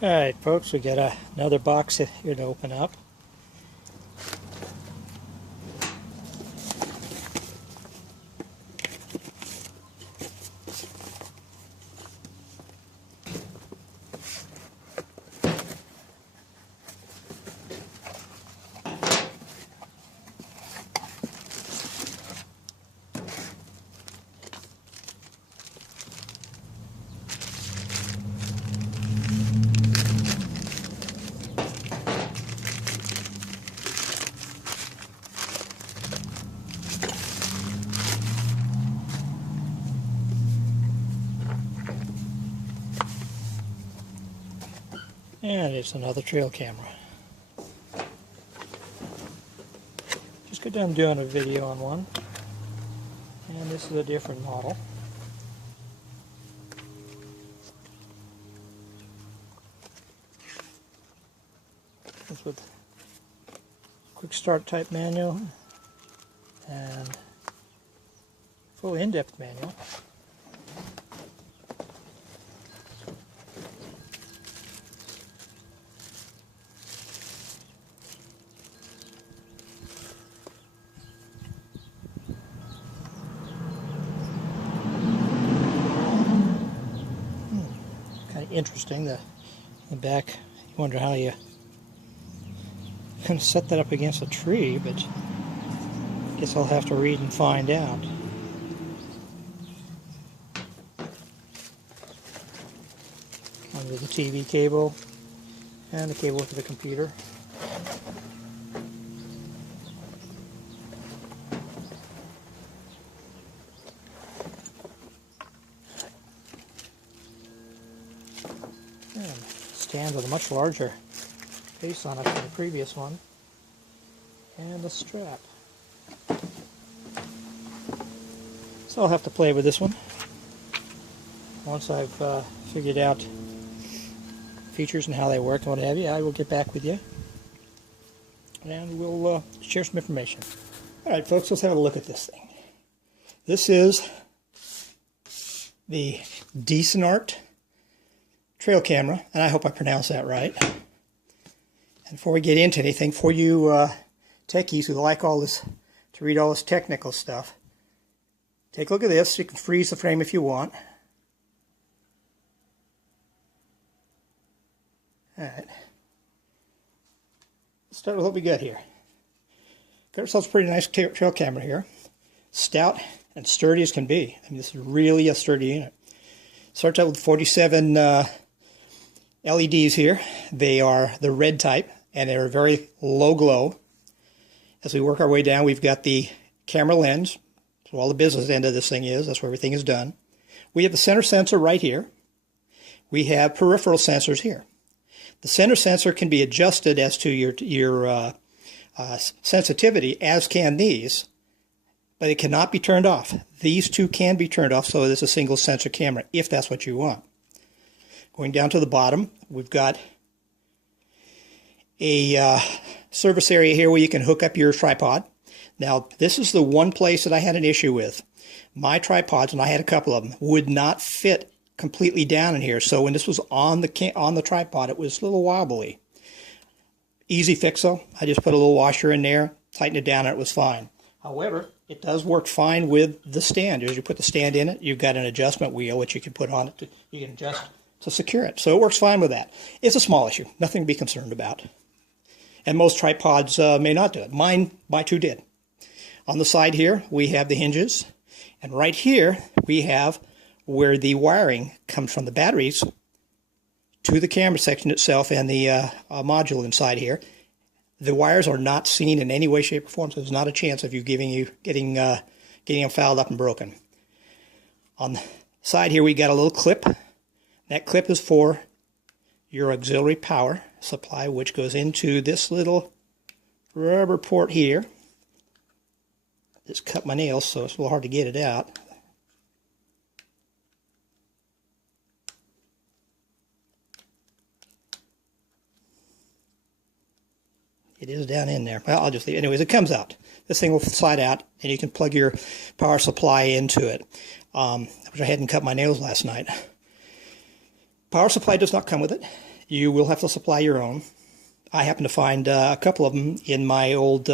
Alright folks, we got another box here to open up. And it's another trail camera. Just got done doing a video on one, and this is a different model. It's with quick start type manual and full in-depth manual. Interesting, the back, you wonder how you can set that up against a tree, but I guess I'll have to read and find out. Comes with the TV cable and the cable for the computer. Stand with a much larger face on it than the previous one, and the strap. So I'll have to play with this one. Once I've figured out features and how they work and what have you, I will get back with you and we'll share some information. Alright folks, let's have a look at this thing. This is the Distianert trail camera, and I hope I pronounced that right. And before we get into anything, for you techies who like all this, to read all this technical stuff, take a look at this. You can freeze the frame if you want. Alright. Let's start with what we got here. Got ourselves a pretty nice trail camera here. Stout and sturdy as can be. I mean, this is really a sturdy unit. Starts out with 47 LEDs here. They are the red type, and they're very low glow. As we work our way down, we've got the camera lens. So all the business end of this thing is. That's where everything is done. We have the center sensor right here. We have peripheral sensors here. The center sensor can be adjusted as to your sensitivity, as can these, but it cannot be turned off. These two can be turned off, so it's a single sensor camera, if that's what you want. Going down to the bottom, we've got a service area here where you can hook up your tripod. Now, this is the one place that I had an issue with. My tripods, and I had a couple of them, would not fit completely down in here. So when this was on the tripod, it was a little wobbly. Easy fix though. I just put a little washer in there, tightened it down, and it was fine. However, it does work fine with the stand. As you put the stand in it, you've got an adjustment wheel which you can put on it. You can adjust to secure it. So it works fine with that. It's a small issue. Nothing to be concerned about. And most tripods may not do it. My two did. On the side here, we have the hinges. And right here, we have where the wiring comes from the batteries to the camera section itself and the module inside here. The wires are not seen in any way, shape, or form, so there's not a chance of you getting them fouled up and broken. On the side here, we got a little clip. That clip is for your auxiliary power supply, which goes into this little rubber port here. Just cut my nails, so it's a little hard to get it out. It is down in there. Well, I'll just leave it. Anyways, it comes out. This thing will slide out, and you can plug your power supply into it. Which I hadn't cut my nails last night. Power supply does not come with it. You will have to supply your own. I happen to find a couple of them in my old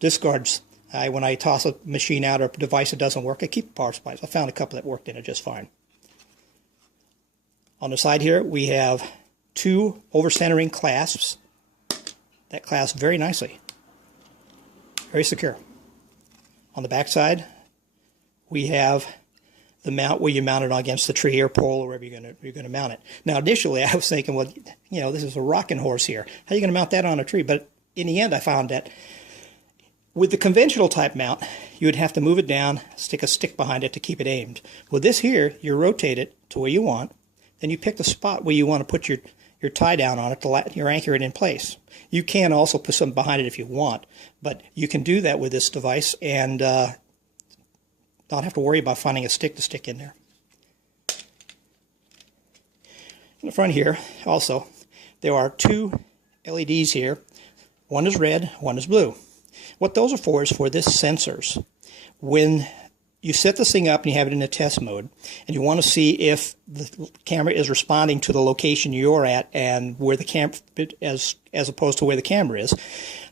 discards. When I toss a machine out or a device that doesn't work, I keep power supplies. I found a couple that worked in it just fine. On the side here, we have 2 over-centering clasps that clasp very nicely. Very secure. On the back side, we have the mount where you mount it against the tree or pole or wherever you're going to mount it. Now, initially, I was thinking, well, you know, this is a rocking horse here. How are you going to mount that on a tree? But in the end, I found that with the conventional type mount, you would have to move it down, stick a stick behind it to keep it aimed. With this here, you rotate it to where you want, then you pick the spot where you want to put your tie down on it to you anchor it in place. You can also put something behind it if you want, but you can do that with this device and not have to worry about finding a stick to stick in there. In the front here, also, there are 2 LEDs here. One is red, one is blue. What those are for is for this sensors. When you set this thing up and you have it in a test mode, and you want to see if the camera is responding to the location you're at and where the camera, as opposed to where the camera is,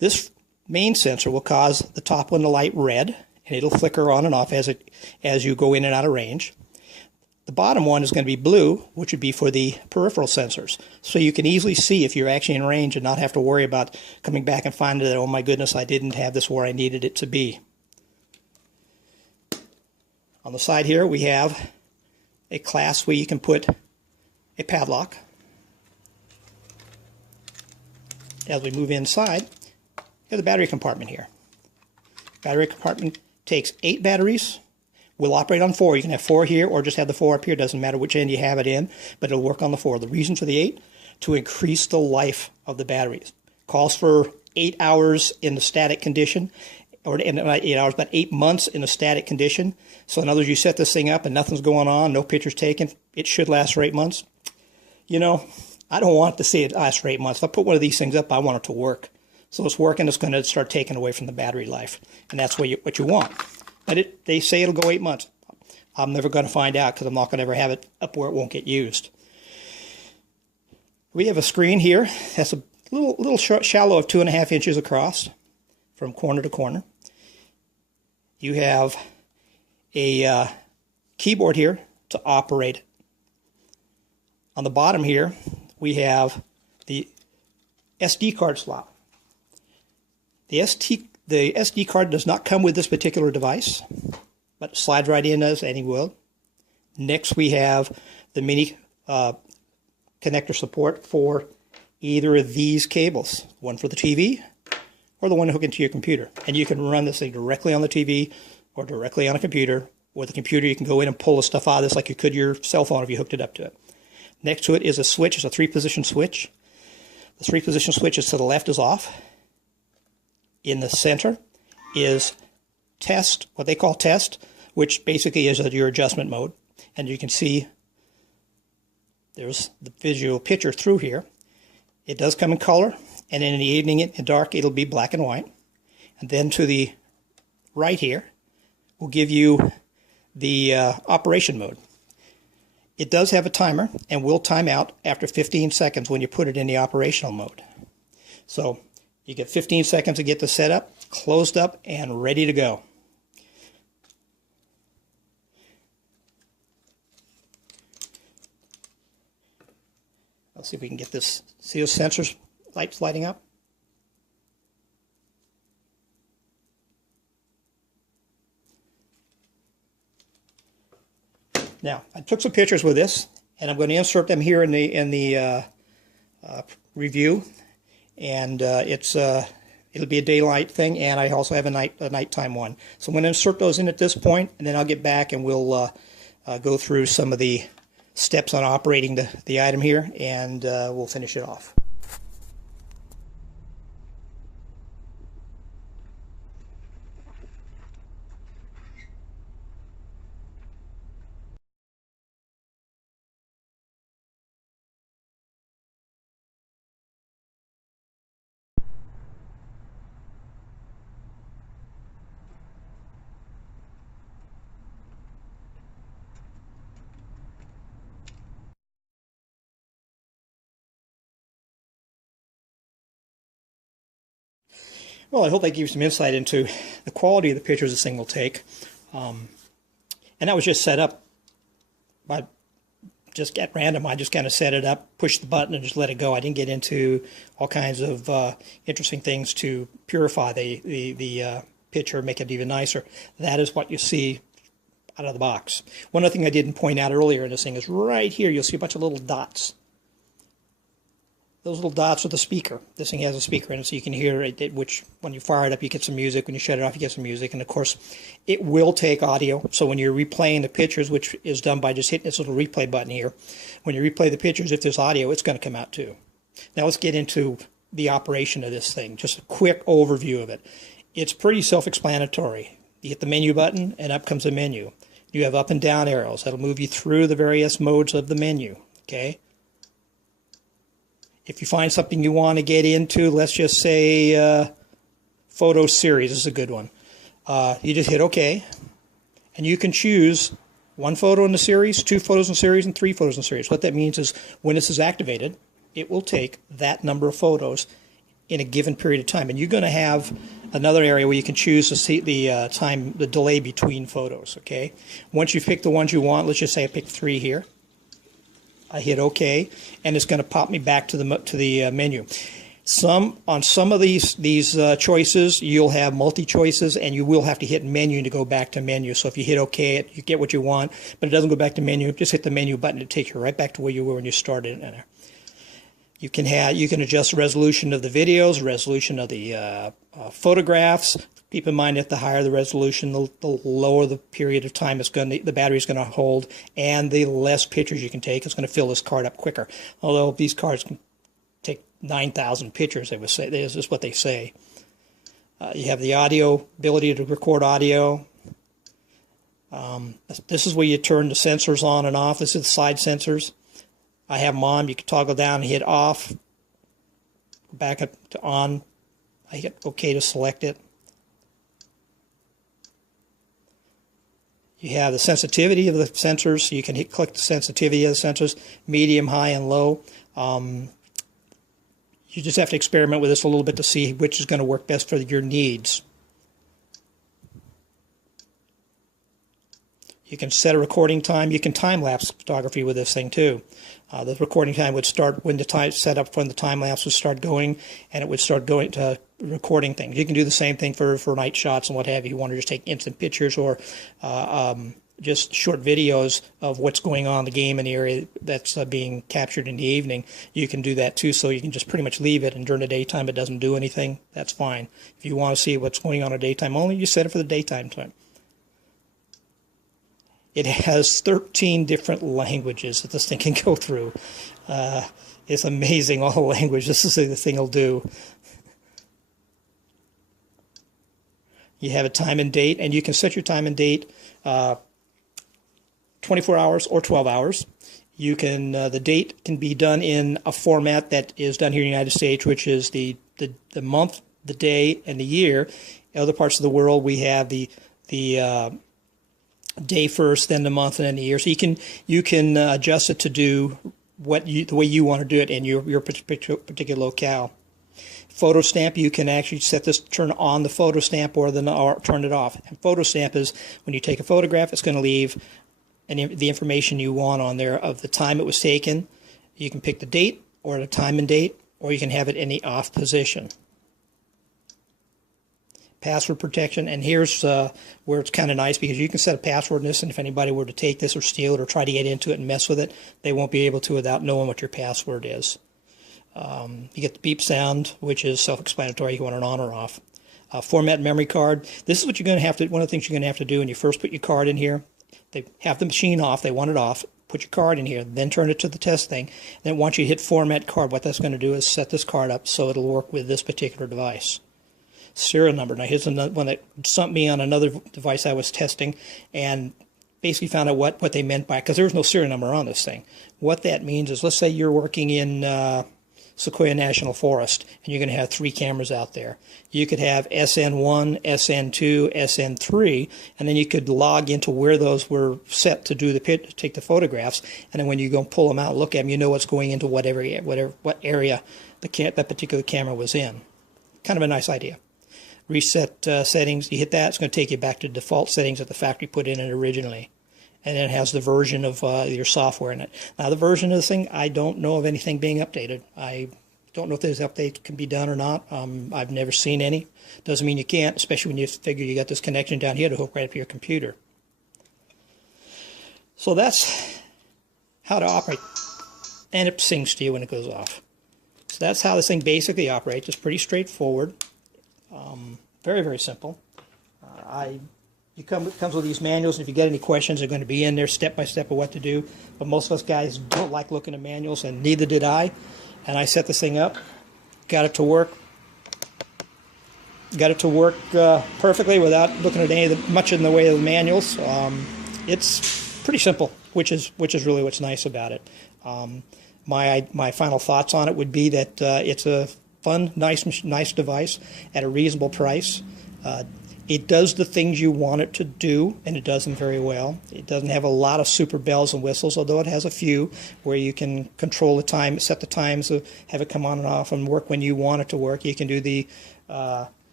this main sensor will cause the top one to light red, and it'll flicker on and off as you go in and out of range. The bottom one is going to be blue, which would be for the peripheral sensors. So you can easily see if you're actually in range and not have to worry about coming back and finding that, oh my goodness, I didn't have this where I needed it to be. On the side here, we have a clasp where you can put a padlock. As we move inside, there's a battery compartment here. Battery compartment takes 8 batteries. Will operate on 4. You can have 4 here or just have the 4 up here. Doesn't matter which end you have it in, but it'll work on the 4. The reason for the 8? To increase the life of the batteries. Calls for 8 hours in the static condition, or not 8 hours, but 8 months in a static condition. So in other words, you set this thing up and nothing's going on, no pictures taken, it should last for 8 months. You know, I don't want to see it last for 8 months. If I put one of these things up, I want it to work. So it's working, it's going to start taking away from the battery life. And that's what you want. But they say it'll go 8 months. I'm never going to find out because I'm not going to ever have it up where it won't get used. We have a screen here that's a little shallow of 2.5 inches across from corner to corner. You have a keyboard here to operate it. On the bottom here, we have the SD card slot. The SD card does not come with this particular device, but slides right in as any will. Next, we have the mini connector support for either of these cables, one for the TV or the one hooked into your computer. And you can run this thing directly on the TV or directly on a computer. With the computer, you can go in and pull the stuff out of this like you could your cell phone if you hooked it up to it. Next to it is a switch. It's a 3-position switch. The 3-position switch is to the left is off. In the center is test, what they call test, which basically is your adjustment mode. And you can see there's the visual picture through here. It does come in color, and in the evening in dark it'll be black and white. And then to the right here will give you the operation mode. It does have a timer and will time out after 15 seconds when you put it in the operational mode. So you get 15 seconds to get this set up, closed up, and ready to go. Let's see if we can get this. See those sensors lights lighting up? Now, I took some pictures with this, and I'm going to insert them here in the review. And it'll be a daylight thing, and I also have a nighttime one. So I'm going to insert those in at this point, and then I'll get back and we'll go through some of the steps on operating the item here, and we'll finish it off. Well, I hope that gives you some insight into the quality of the pictures this thing will take. And that was just set up by just at random. I just kind of set it up, pushed the button, and just let it go. I didn't get into all kinds of interesting things to purify the picture, make it even nicer. That is what you see out of the box. One other thing I didn't point out earlier in this thing is right here, you'll see a bunch of little dots. Those little dots are the speaker. This thing has a speaker in it, so you can hear it, which when you fire it up, you get some music. When you shut it off, you get some music. And, of course, it will take audio. So when you're replaying the pictures, which is done by just hitting this little replay button here, when you replay the pictures, if there's audio, it's going to come out too. Now let's get into the operation of this thing. Just a quick overview of it. It's pretty self-explanatory. You hit the menu button, and up comes a menu. You have up and down arrows. That'll move you through the various modes of the menu. Okay? If you find something you want to get into, let's just say photo series. This is a good one. You just hit OK, and you can choose 1 photo in the series, 2 photos in the series, and 3 photos in the series. What that means is when this is activated, it will take that number of photos in a given period of time. And you're going to have another area where you can choose to see the time, the delay between photos. Okay. Once you've picked the ones you want, let's just say I picked 3 here. I hit OK, and it's going to pop me back to the menu. On some of these choices, you'll have multi-choices, and you will have to hit menu to go back to menu. So if you hit OK, you get what you want, but it doesn't go back to menu. Just hit the menu button to take you right back to where you were when you started. You can adjust the resolution of the videos, resolution of the photographs. Keep in mind that the higher the resolution, the lower the period of time the battery's going to hold, and the less pictures you can take. It's going to fill this card up quicker. Although these cards can take 9,000 pictures, they would say. This is what they say. You have the audio, ability to record audio. This is where you turn the sensors on and off. This is the side sensors. I have them on. You can toggle down and hit off. Back up to on. I hit OK to select it. You have the sensitivity of the sensors. You can click the sensitivity of the sensors, medium, high, and low. You just have to experiment with this a little bit to see which is going to work best for your needs. You can set a recording time. You can time-lapse photography with this thing too. The recording time would start when the time-lapse would start going, and it would start going to recording things. You can do the same thing for night shots and what have you. You want to just take instant pictures or just short videos of what's going on in the game in the area that's being captured in the evening. You can do that too, so you can just pretty much leave it, and during the daytime it doesn't do anything. That's fine. If you want to see what's going on in daytime only, you set it for the daytime time. It has 13 different languages that this thing can go through. It's amazing all the language this thing will do. You have a time and date, and you can set your time and date 24 hours or 12 hours. You can the date can be done in a format that is done here in the United States, which is the month, the day, and the year. In other parts of the world, we have the day first, then the month, and then the year. So you can adjust it to do the way you want to do it in your particular locale. Photo stamp, you can actually set this, turn on the photo stamp or turn it off. And photo stamp is when you take a photograph, it's going to leave the information you want on there of the time it was taken. You can pick the date or the time and date, or you can have it in the off position. Password protection, and here's where it's kind of nice because you can set a password in this, and if anybody were to take this or steal it or try to get into it and mess with it, they won't be able to without knowing what your password is. You get the beep sound, which is self-explanatory. You want it on or off. Format memory card. This is what you're going to have to. One of the things you're going to have to do when you first put your card in here. They have the machine off. They want it off. Put your card in here. Then turn it to the test thing. Then once you hit format card, what that's going to do is set this card up so it'll work with this particular device. Serial number. Now here's another one that stumped me on another device I was testing, and basically found out what they meant by it, because there was no serial number on this thing. What that means is, let's say you're working in Sequoia National Forest, and you're going to have 3 cameras out there. You could have SN1, SN2, SN3, and then you could log into where those were set to do take the photographs, and then when you go and pull them out and look at them, you know what's going into what area that particular camera was in. Kind of a nice idea. reset settings, you hit that, it's going to take you back to default settings that the factory put in it originally. And then it has the version of your software in it. Now, the version of this thing, I don't know of anything being updated. I don't know if this update can be done or not. I've never seen any. Doesn't mean you can't, especially when you figure you got this connection down here to hook right up to your computer. So that's how to operate. And it sings to you when it goes off. So that's how this thing basically operates. It's pretty straightforward. Very, very simple. It comes with these manuals, and if you get any questions, they're going to be in there step by step of what to do. But most of us guys don't like looking at manuals, and neither did I. And I set this thing up, got it to work perfectly without looking at much in the way of the manuals. It's pretty simple, which is really what's nice about it. My final thoughts on it would be that it's a fun, nice device at a reasonable price. It does the things you want it to do, and it does them very well. It doesn't have a lot of super bells and whistles, although it has a few where you can control the time, set the times, have it come on and off and work when you want it to work. You can do the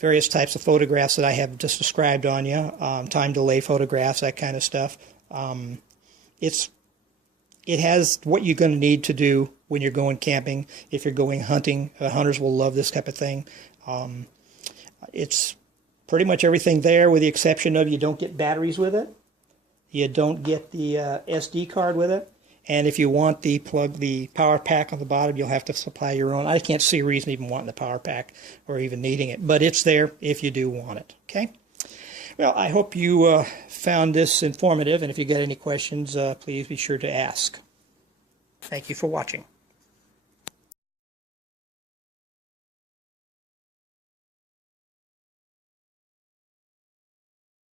various types of photographs that I have just described on you, time delay photographs, that kind of stuff. It has what you're going to need to do when you're going camping. If you're going hunting, hunters will love this type of thing. It's pretty much everything there, with the exception of you don't get batteries with it. You don't get the SD card with it. And if you want the power pack on the bottom, you'll have to supply your own. I can't see a reason even wanting the power pack or even needing it. But it's there if you do want it. Okay? Well, I hope you found this informative. And if you got any questions, please be sure to ask. Thank you for watching.